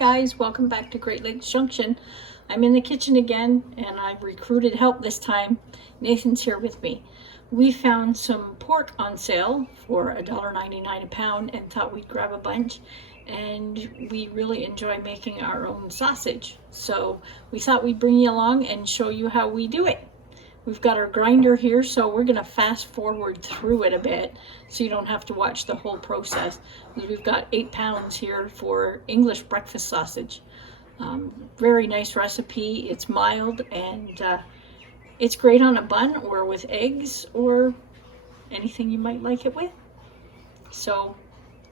guys, welcome back to Great Lakes Junction. I'm in the kitchen again and I've recruited help this time. Nathan's here with me. We found some pork on sale for $1.99 a pound and thought we'd grab a bunch, and we really enjoy making our own sausage. So we thought we'd bring you along and show you how we do it. We've got our grinder here, so we're going to fast forward through it a bit so you don't have to watch the whole process. We've got 8 pounds here for English breakfast sausage. Very nice recipe. It's mild and it's great on a bun or with eggs or anything you might like it with. So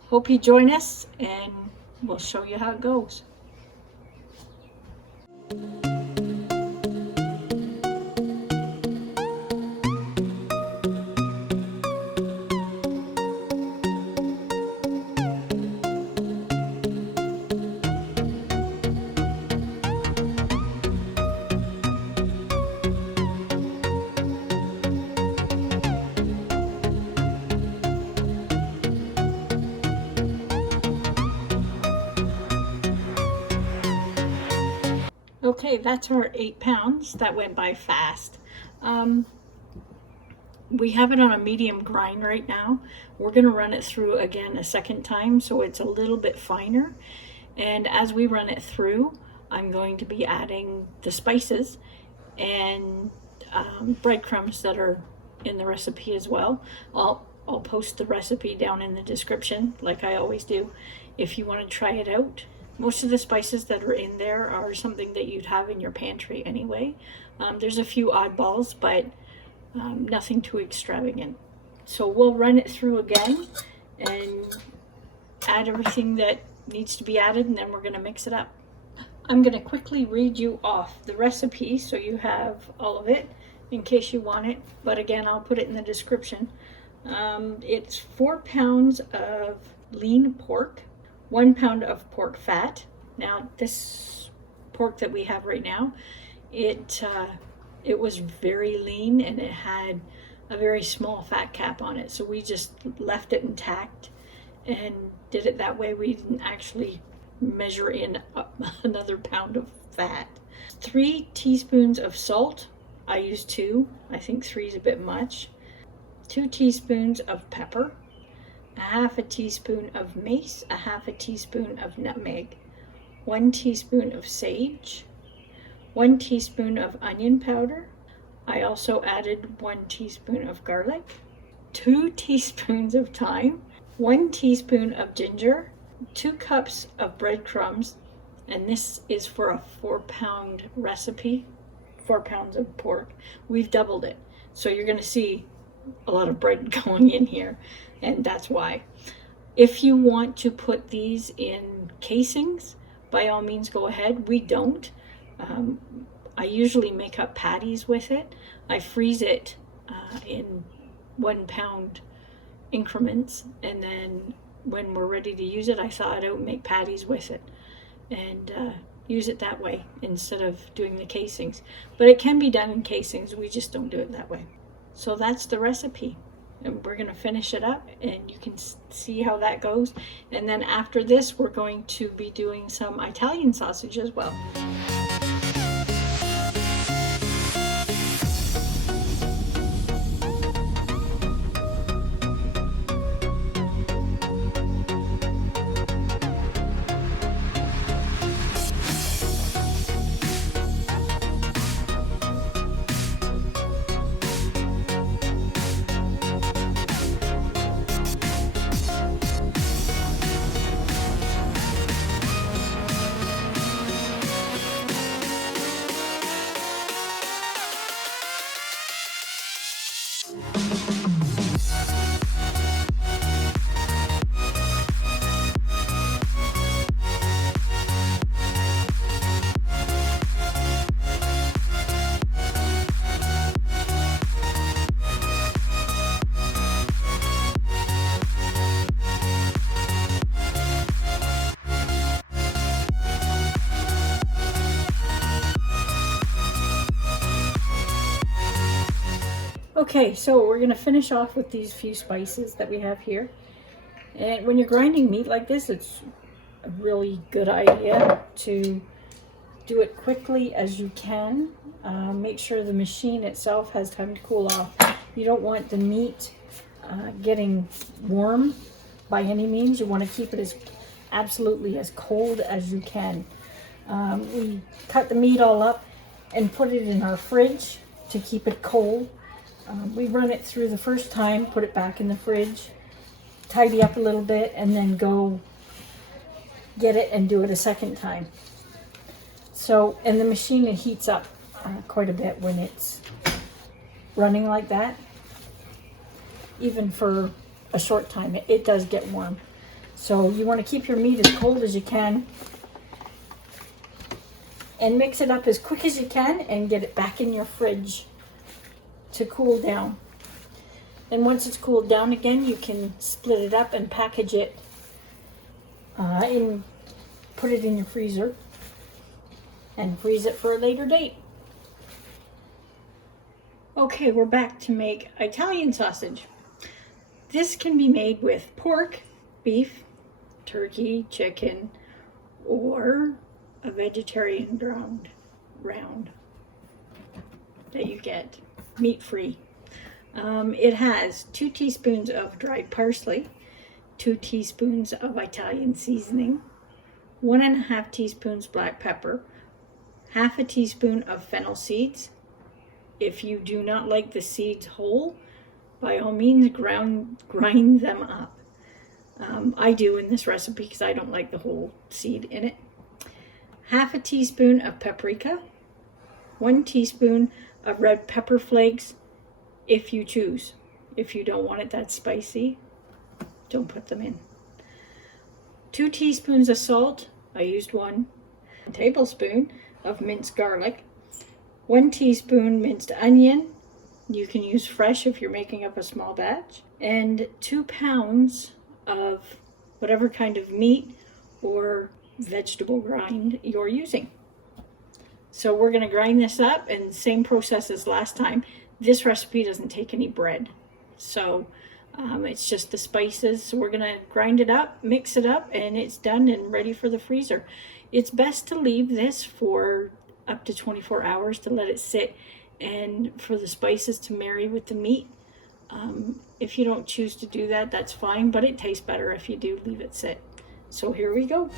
hope you join us and we'll show you how it goes. Okay, that's our 8 pounds. That went by fast. We have it on a medium grind right now. We're going to run it through again a second time so it's a little bit finer. And as we run it through, I'm going to be adding the spices and breadcrumbs that are in the recipe as well. I'll post the recipe down in the description like I always do if you want to try it out. Most of the spices that are in there are something that you'd have in your pantry anyway. There's a few oddballs, but nothing too extravagant. So we'll run it through again and add everything that needs to be added, and then we're going to mix it up. I'm going to quickly read you off the recipe so you have all of it in case you want it. But again, I'll put it in the description. It's 4 pounds of lean pork, 1 pound of pork fat. Now this pork that we have right now, it was very lean and it had a very small fat cap on it. So we just left it intact and did it that way. We didn't actually measure in another pound of fat. 3 teaspoons of salt. I use 2. I think 3 is a bit much. 2 teaspoons of pepper. 1/2 teaspoon of mace, 1/2 teaspoon of nutmeg, 1 teaspoon of sage, 1 teaspoon of onion powder. I also added 1 teaspoon of garlic, 2 teaspoons of thyme, 1 teaspoon of ginger, 2 cups of breadcrumbs, and this is for a 4-pound recipe, 4 pounds of pork. We've doubled it, so you're going to see a lot of bread going in here, and that's why. If you want to put these in casings, by all means go ahead. We don't. I usually make up patties with it. I freeze it in 1 pound increments, and then when we're ready to use it, I thaw it out and make patties with it and use it that way instead of doing the casings. But it can be done in casings, we just don't do it that way. So that's the recipe, and we're going to finish it up and you can see how that goes. And then after this, we're going to be doing some Italian sausage as well. Okay, so we're going to finish off with these few spices that we have here. And when you're grinding meat like this, it's a really good idea to do it quickly as you can. Make sure the machine itself has time to cool off. You don't want the meat getting warm by any means. You want to keep it as absolutely as cold as you can. We cut the meat all up and put it in our fridge to keep it cold. We run it through the first time, put it back in the fridge, tidy up a little bit, and then go get it and do it a second time. So, and the machine, it heats up quite a bit when it's running like that. Even for a short time, it does get warm. So you want to keep your meat as cold as you can and mix it up as quick as you can and get it back in your fridge to cool down. And once it's cooled down again, you can split it up and package it and put it in your freezer and freeze it for a later date. Okay, we're back to make Italian sausage. This can be made with pork, beef, turkey, chicken, or a vegetarian ground round that you get meat-free. It has 2 teaspoons of dried parsley, 2 teaspoons of Italian seasoning, 1.5 teaspoons black pepper, half a teaspoon of fennel seeds. If you do not like the seeds whole, by all means grind them up. I do in this recipe because I don't like the whole seed in it. Half a teaspoon of paprika, 1 teaspoon of red pepper flakes if you choose. If you don't want it that spicy, don't put them in. 2 teaspoons of salt, I used 1. A tablespoon of minced garlic, 1 teaspoon minced onion, you can use fresh if you're making up a small batch, and 2 pounds of whatever kind of meat or vegetable grind you're using. So we're going to grind this up, and same process as last time. This recipe doesn't take any bread, so it's just the spices. So we're going to grind it up, mix it up, and it's done and ready for the freezer. It's best to leave this for up to 24 hours to let it sit and for the spices to marry with the meat. If you don't choose to do that, that's fine, but it tastes better if you do leave it sit. So here we go.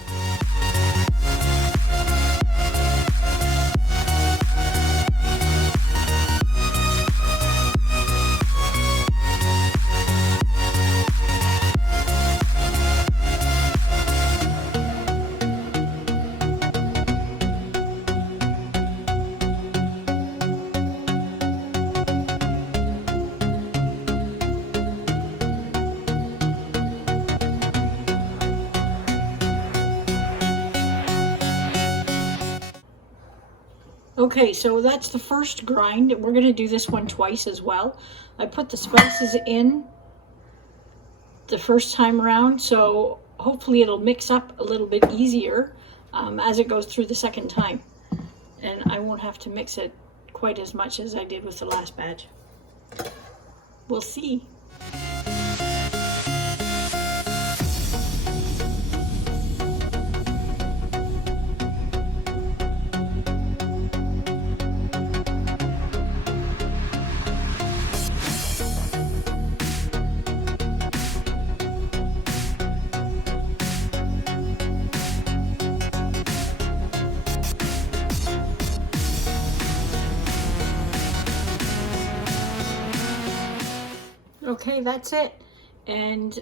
Okay, so that's the first grind. We're going to do this one twice as well. I put the spices in the first time around, so hopefully it'll mix up a little bit easier as it goes through the second time. And I won't have to mix it quite as much as I did with the last batch. We'll see. Okay, that's it. And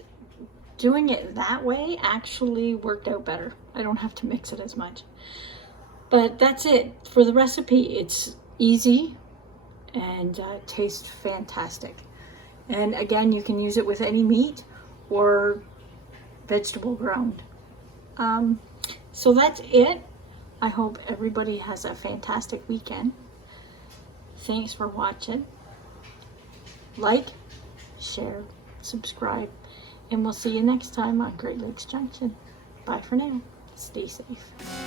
doing it that way actually worked out better. I don't have to mix it as much. But that's it for the recipe. It's easy and tastes fantastic. And again, you can use it with any meat or vegetable ground. So that's it. I hope everybody has a fantastic weekend. Thanks for watching. Like, share, subscribe, and we'll see you next time on Great Lakes Junction. Bye for now. Stay safe.